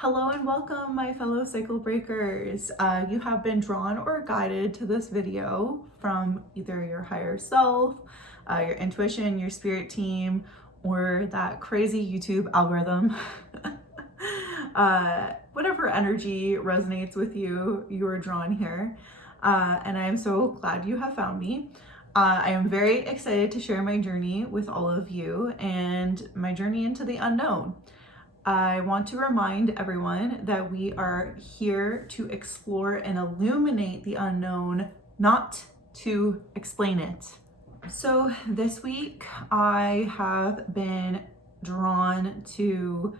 Hello and welcome, my fellow cycle breakers. You have been drawn or guided to this video from either your higher self, your intuition, your spirit team, or that crazy YouTube algorithm. Whatever energy resonates with you, you are drawn here. And I am so glad you have found me. I am very excited to share my journey with all of you and my journey into the unknown. I want to remind everyone that we are here to explore and illuminate the unknown, not to explain it. So this week I have been drawn to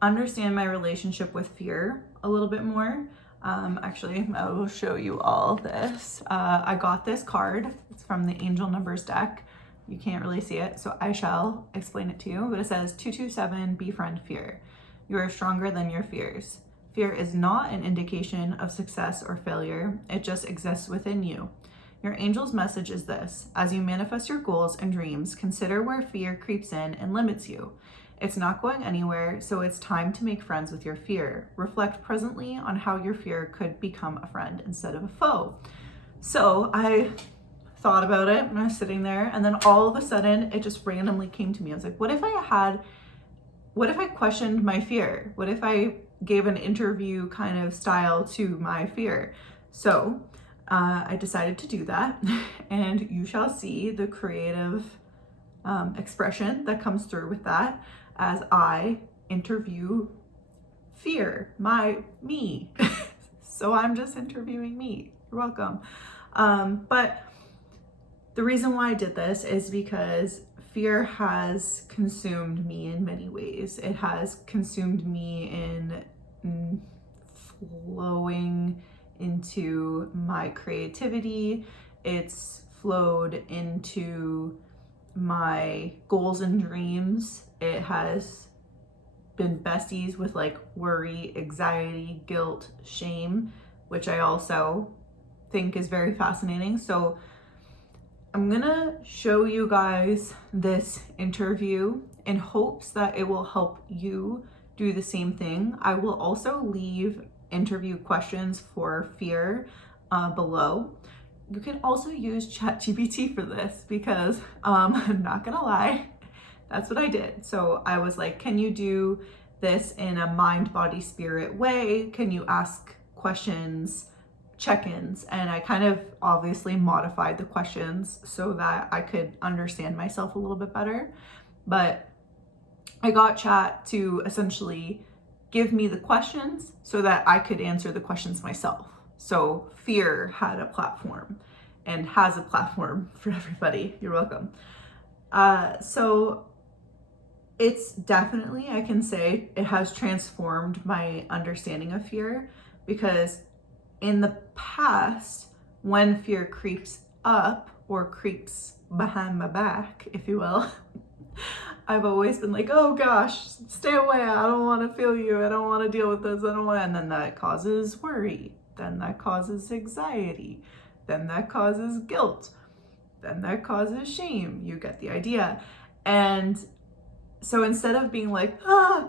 understand my relationship with fear a little bit more. Actually, I will show you all this. I got this card. It's from the Angel Numbers deck. You can't really see it, so I shall explain it to you. But it says 227, befriend fear. You are stronger than your fears. Fear is not an indication of success or failure. It just exists within you. Your angel's message is this: as you manifest your goals and dreams, consider where fear creeps in and limits you. It's not going anywhere, so it's time to make friends with your fear. Reflect presently on how your fear could become a friend instead of a foe. So I thought about it and I was sitting there, and then all of a sudden it just randomly came to me. I was like, what if I questioned my fear? What if I gave an interview kind of style to my fear? So I decided to do that, and you shall see the creative expression that comes through with that as I interview fear, me. So I'm just interviewing me. You're welcome. But the reason why I did this is because fear has consumed me in many ways. It has consumed me in flowing into my creativity. It's flowed into my goals and dreams. It has been besties with like worry, anxiety, guilt, shame, which I also think is very fascinating. So I'm gonna show you guys this interview in hopes that it will help you do the same thing. I will also leave interview questions for fear below. You can also use ChatGPT for this because I'm not gonna lie, that's what I did. So I was like, can you do this in a mind, body, spirit way? Can you ask questions, check-ins? And I kind of obviously modified the questions so that I could understand myself a little bit better. But I got chat to essentially give me the questions so that I could answer the questions myself. So fear had a platform and has a platform for everybody. You're welcome. So it's definitely, I can say, it has transformed my understanding of fear, because in the past, when fear creeps up or creeps behind my back, if you will, I've always been like, oh gosh, stay away. I don't want to feel you. I don't want to deal with this. I don't want to. And then that causes worry. Then that causes anxiety. Then that causes guilt. Then that causes shame. You get the idea. And so instead of being like, go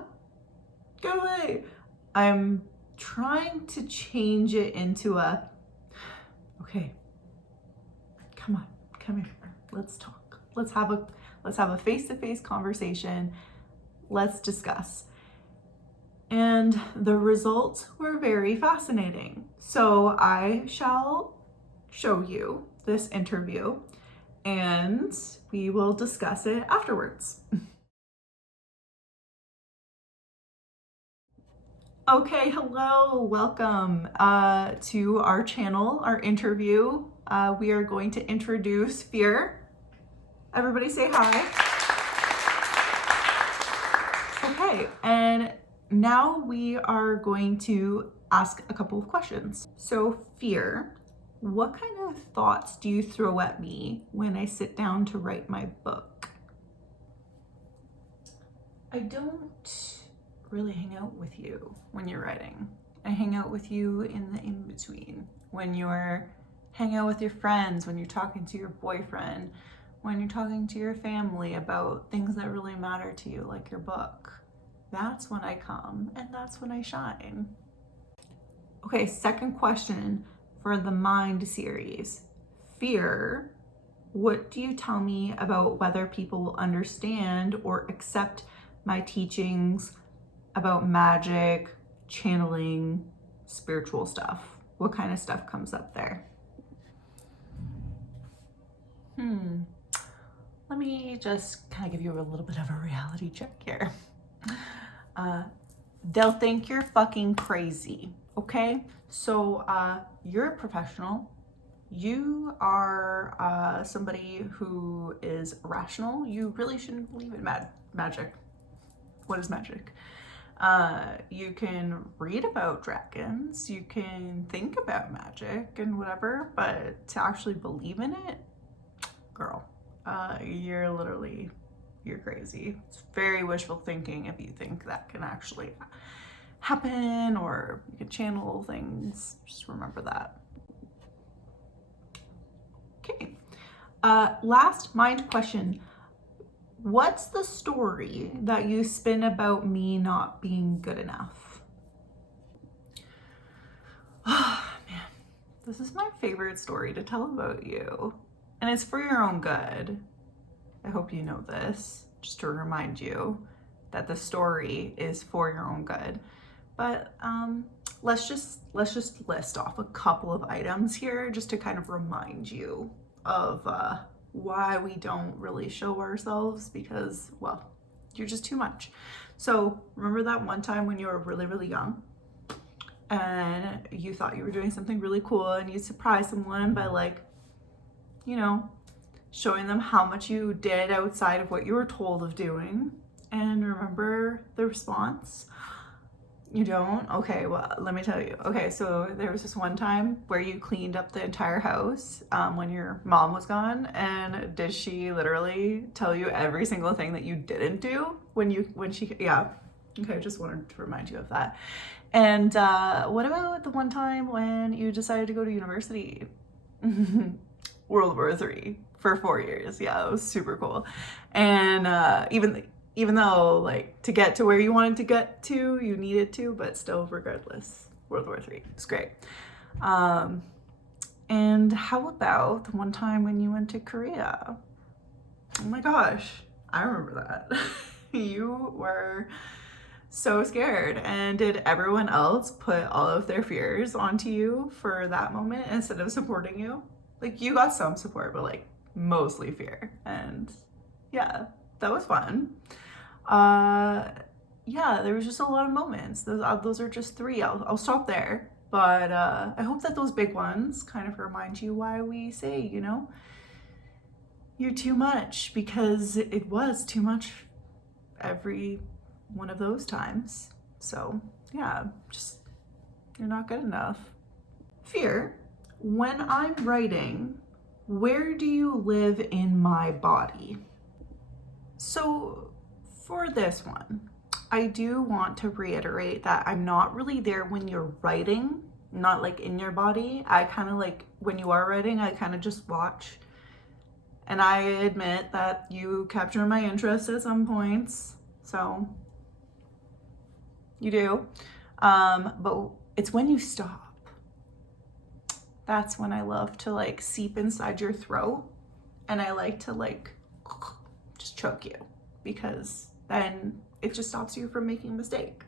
away, I'm trying to change it into a, okay, come here, let's talk. Let's have a face-to-face conversation. Let's discuss. And the results were very fascinating. So I shall show you this interview and we will discuss it afterwards. Okay, hello, welcome to our channel, our interview. We are going to introduce fear. Everybody say hi. Okay, and now we are going to ask a couple of questions. So fear, what kind of thoughts do you throw at me when I sit down to write my book? I don't really hang out with you when you're writing. I hang out with you in the in-between, when you're hanging out with your friends, when you're talking to your boyfriend, when you're talking to your family about things that really matter to you, like your book. that's when I come and that's when I shine. Okay, second question for the Mind series. Fear. What do you tell me about whether people will understand or accept my teachings about magic, channeling, spiritual stuff? What kind of stuff comes up there? Let me just kind of give you a little bit of a reality check here. They'll think you're fucking crazy, okay? So you're a professional. You are somebody who is rational. You really shouldn't believe in magic. What is magic? You can read about dragons, you can think about magic and whatever, but to actually believe in it, girl, you're crazy. It's very wishful thinking if you think that can actually happen or you can channel things. Just remember that. Okay. Last mind question. What's the story that you spin about me not being good enough? Oh, man, this is my favorite story to tell about you. And it's for your own good. I hope you know this, just to remind you that the story is for your own good. But let's just list off a couple of items here just to kind of remind you of why we don't really show ourselves, because, well, you're just too much. So remember that one time when you were really, really young and you thought you were doing something really cool and you surprised someone by, like, you know, showing them how much you did outside of what you were told of doing, and remember the response? You don't? Okay, well, let me tell you. Okay, so there was this one time where you cleaned up the entire house when your mom was gone, and did she literally tell you every single thing that you didn't do when she, yeah. Okay, just wanted to remind you of that. And what about the one time when you decided to go to university? World War III for 4 years. Yeah, it was super cool. And even though, like, to get to where you wanted to get to, you needed to, but still, regardless, World War III. It's great. And how about the one time when you went to Korea? Oh my gosh, I remember that. You were so scared. And did everyone else put all of their fears onto you for that moment instead of supporting you? Like, you got some support, but, like, mostly fear. And yeah, that was fun. Yeah, there was just a lot of moments. Those are just three. I'll stop there. But I hope that those big ones kind of remind you why we say, you know, you're too much, because it was too much every one of those times. So yeah, just, you're not good enough. Fear. When I'm writing, where do you live in my body? So for this one, I do want to reiterate that I'm not really there when you're writing, not like in your body. I kind of, like, when you are writing, I kind of just watch. And I admit that you capture my interest at some points, so you do. But it's when you stop. That's when I love to, like, seep inside your throat, and I like to, like, just choke you, because then it just stops you from making a mistake.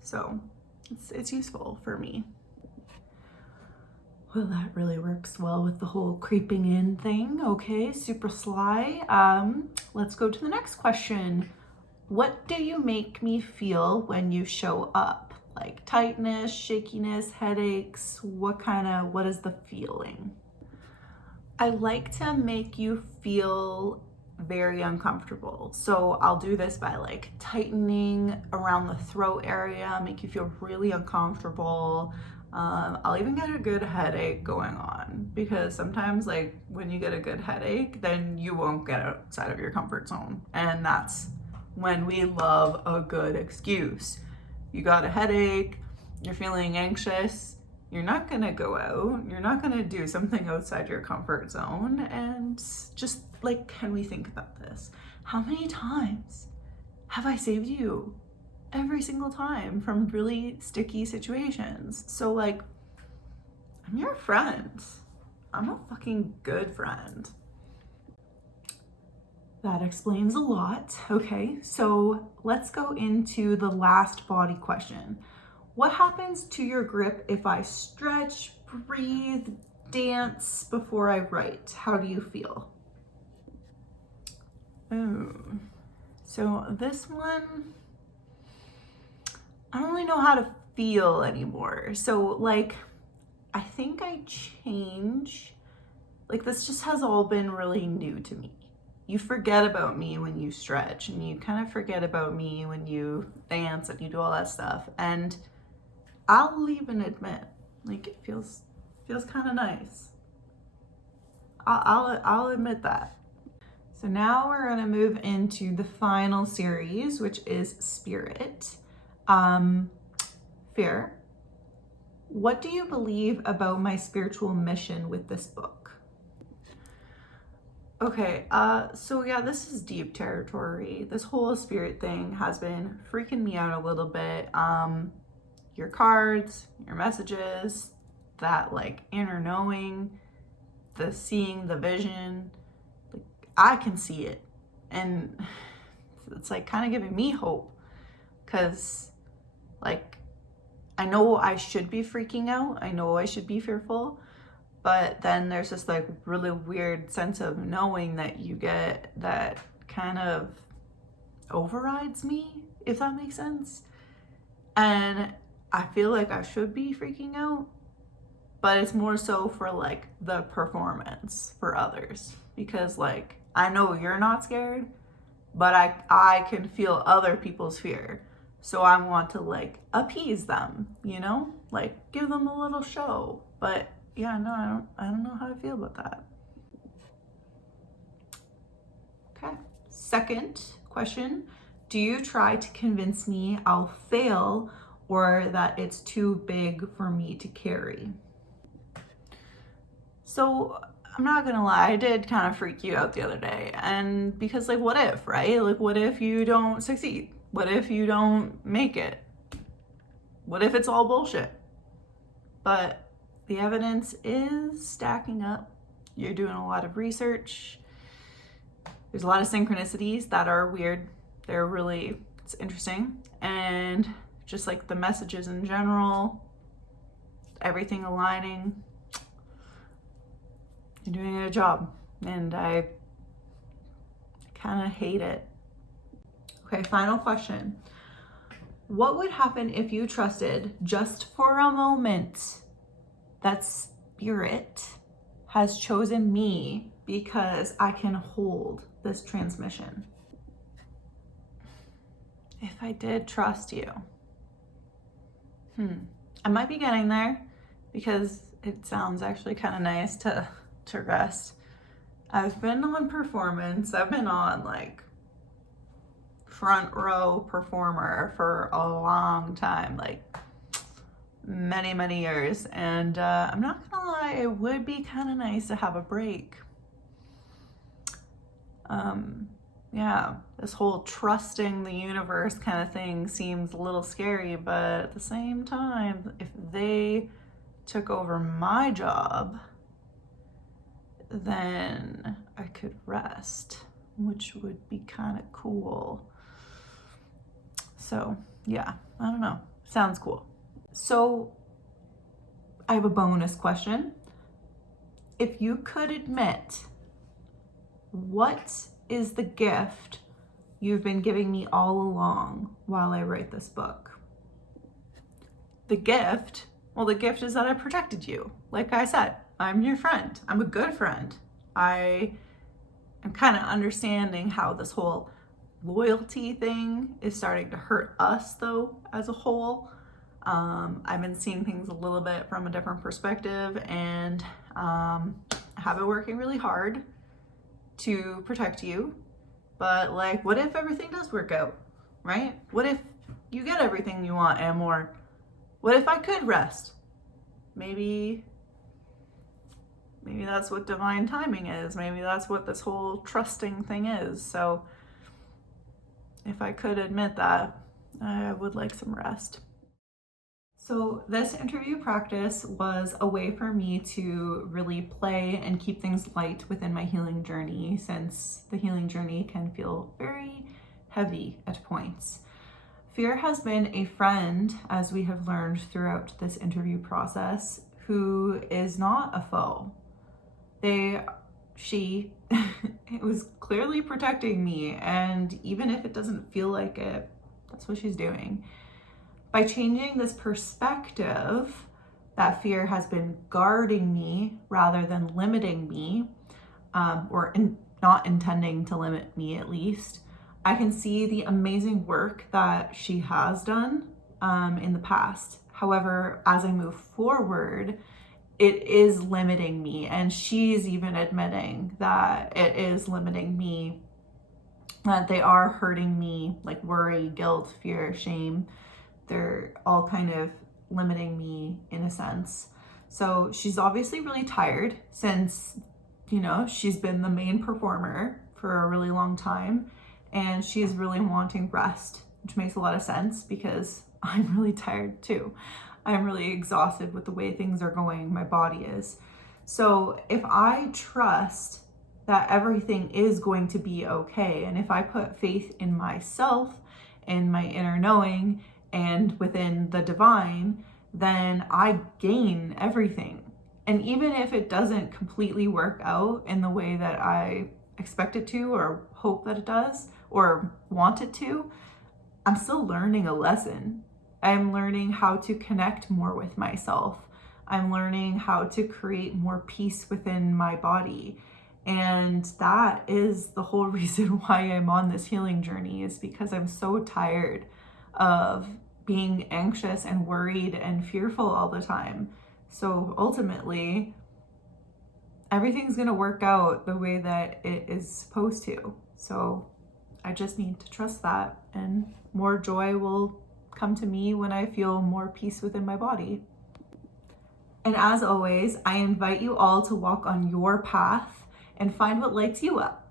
So it's useful for me. Well, that really works well with the whole creeping in thing. Okay, super sly. Let's go to the next question. What do you make me feel when you show up? Like tightness, shakiness, headaches? What is the feeling? I like to make you feel very uncomfortable. So I'll do this by, like, tightening around the throat area, make you feel really uncomfortable. I'll even get a good headache going on, because sometimes, like, when you get a good headache, then you won't get outside of your comfort zone. And that's when we love a good excuse. You got a headache, you're feeling anxious, you're not gonna go out, you're not gonna do something outside your comfort zone. And just, like, can we think about this? How many times have I saved you every single time from really sticky situations. So like, I'm your friend. I'm a fucking good friend. That explains a lot. Okay, so let's go into the last body question. What happens to your grip if I stretch, breathe, dance before I write? How do you feel? Ooh. So this one, I don't really know how to feel anymore. So like, I think I change. Like, this just has all been really new to me. You forget about me when you stretch, and you kind of forget about me when you dance and you do all that stuff. And I'll even admit, like, it feels kind of nice. I'll admit that. So now we're gonna move into the final series, which is Spirit. Fear. What do you believe about my spiritual mission with this book? Okay, so yeah, this is deep territory. This whole spirit thing has been freaking me out a little bit. Your cards, your messages, that like inner knowing, the seeing the vision, like I can see it. And it's like kind of giving me hope, because like I know I should be freaking out. I know I should be fearful. But then there's this like really weird sense of knowing that you get that kind of overrides me, if that makes sense. And I feel like I should be freaking out, but it's more so for like the performance for others, because like I know you're not scared, but I can feel other people's fear. So I want to like appease them, you know? Like give them a little show. But yeah, no, I don't know how I feel about that. Okay. Second question. Do you try to convince me I'll fail or that it's too big for me to carry? So I'm not gonna lie, I did kind of freak you out the other day. And because like, what if, right? Like, what if you don't succeed? What if you don't make it? What if it's all bullshit? But the evidence is stacking up. You're doing a lot of research. There's a lot of synchronicities that are weird. They're really, it's interesting. And just like the messages in general, everything aligning. You're doing a good job. And I kind of hate it. Okay, final question. What would happen if you trusted just for a moment that spirit has chosen me because I can hold this transmission? If I did trust you, I might be getting there, because it sounds actually kind of nice to rest. I've been on performance. I've been on like front row performer for a long time, like many years. And I'm not gonna lie, it would be kind of nice to have a break. Yeah, this whole trusting the universe kind of thing seems a little scary, but at the same time, if they took over my job, then I could rest, which would be kind of cool. So yeah, I don't know. Sounds cool. So I have a bonus question. If you could admit, what is the gift you've been giving me all along while I write this book? The gift? Well, the gift is that I protected you. Like I said, I'm your friend. I'm a good friend. I am kind of understanding how this whole loyalty thing is starting to hurt us, though, as a whole. I've been seeing things a little bit from a different perspective, and I have been working really hard to protect you. But like, what if everything does work out, right? What if you get everything you want and more? What if I could rest? Maybe that's what divine timing is. Maybe that's what this whole trusting thing is. So if I could admit that, I would like some rest. So this interview practice was a way for me to really play and keep things light within my healing journey, since the healing journey can feel very heavy at points. Fear has been a friend, as we have learned throughout this interview process, who is not a foe. She it was clearly protecting me, and even if it doesn't feel like it, that's what she's doing. By changing this perspective that fear has been guarding me rather than limiting me, not intending to limit me at least, I can see the amazing work that she has done in the past. However, as I move forward, it is limiting me, and she's even admitting that it is limiting me, that they are hurting me, like worry, guilt, fear, shame. They're all kind of limiting me in a sense. So she's obviously really tired since, she's been the main performer for a really long time, and she's really wanting rest, which makes a lot of sense because I'm really tired too. I'm really exhausted with the way things are going, my body is. So if I trust that everything is going to be okay, and if I put faith in myself, in my inner knowing, and within the divine, then I gain everything. And even if it doesn't completely work out in the way that I expect it to, or hope that it does, or want it to, I'm still learning a lesson. I'm learning how to connect more with myself. I'm learning how to create more peace within my body. And that is the whole reason why I'm on this healing journey, is because I'm so tired of being anxious and worried and fearful all the time. So ultimately, everything's going to work out the way that it is supposed to. So I just need to trust that, and more joy will come to me when I feel more peace within my body. And as always, I invite you all to walk on your path and find what lights you up.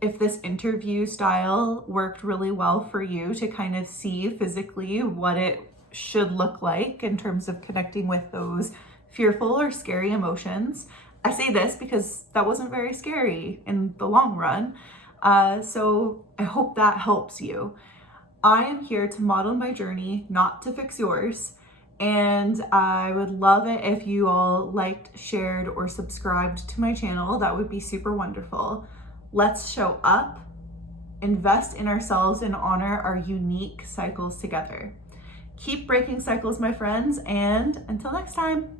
If this interview style worked really well for you to kind of see physically what it should look like in terms of connecting with those fearful or scary emotions, I say this because that wasn't very scary in the long run. So I hope that helps you. I am here to model my journey, not to fix yours. And I would love it if you all liked, shared, or subscribed to my channel. That would be super wonderful. Let's show up, invest in ourselves, and honor our unique cycles together. Keep breaking cycles, my friends, and until next time.